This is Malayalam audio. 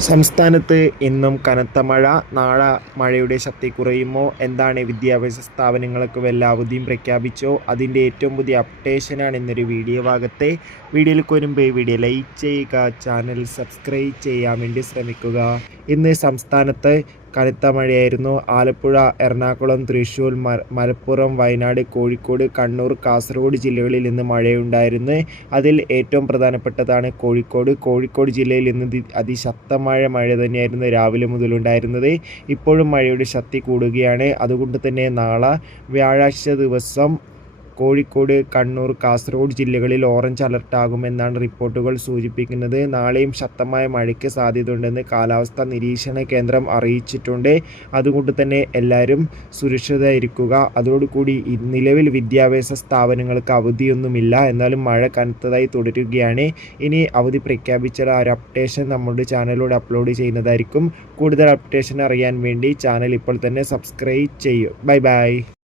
സംസ്ഥാനത്ത് ഇന്നും കനത്ത മഴ. നാളെ മഴയുടെ ശക്തി കുറയുമോ? എന്താണ് വിദ്യാഭ്യാസ സ്ഥാപനങ്ങൾക്ക് വല്ല അവധിയും പ്രഖ്യാപിച്ചോ? അതിൻ്റെ ഏറ്റവും പുതിയ അപ്ഡേഷനാണ് ഇന്നൊരു വീഡിയോ ഭാഗത്തെ. വീഡിയോയിലേക്ക് വരുമ്പോൾ വീഡിയോ ലൈക്ക് ചെയ്യുക, ചാനൽ സബ്സ്ക്രൈബ് ചെയ്യാൻ വേണ്ടി ശ്രമിക്കുക. ഇന്ന് സംസ്ഥാനത്ത് കനത്ത മഴയായിരുന്നു. ആലപ്പുഴ, എറണാകുളം, തൃശ്ശൂർ, മലപ്പുറം, വയനാട്, കോഴിക്കോട്, കണ്ണൂർ, കാസർഗോഡ് ജില്ലകളിൽ ഇന്ന് മഴയുണ്ടായിരുന്നു. അതിൽ ഏറ്റവും പ്രധാനപ്പെട്ടതാണ് കോഴിക്കോട് ജില്ലയിൽ ഇന്ന് അതിശക്തമായ മഴ തന്നെയായിരുന്നു രാവിലെ മുതലുണ്ടായിരുന്നത്. ഇപ്പോഴും മഴയുടെ ശക്തി കൂടുകയാണ്. അതുകൊണ്ട് തന്നെ നാളെ വ്യാഴാഴ്ച ദിവസം കോഴിക്കോട്, കണ്ണൂർ, കാസർഗോഡ് ജില്ലകളിൽ ഓറഞ്ച് അലർട്ടാകുമെന്നാണ് റിപ്പോർട്ടുകൾ സൂചിപ്പിക്കുന്നത്. നാളെയും ശക്തമായ മഴയ്ക്ക് സാധ്യതയുണ്ടെന്ന് കാലാവസ്ഥാ നിരീക്ഷണ കേന്ദ്രം അറിയിച്ചിട്ടുണ്ട്. അതുകൊണ്ട് തന്നെ എല്ലാവരും സുരക്ഷിതരായിരിക്കുക. അതോടുകൂടി നിലവിൽ വിദ്യാഭ്യാസ സ്ഥാപനങ്ങൾക്ക് അവധിയൊന്നുമില്ല. എന്നാലും മഴ കനത്തതായി തുടരുകയാണ്. ഇനി അവധി പ്രഖ്യാപിച്ചാൽ ആ ഒരു അപ്ഡേഷൻ നമ്മുടെ ചാനലിലൂടെ അപ്ലോഡ് ചെയ്യുന്നതായിരിക്കും. കൂടുതൽ അപ്ഡേഷൻ അറിയാൻ വേണ്ടി ചാനൽ ഇപ്പോൾ തന്നെ സബ്സ്ക്രൈബ് ചെയ്യൂ. Bye bye.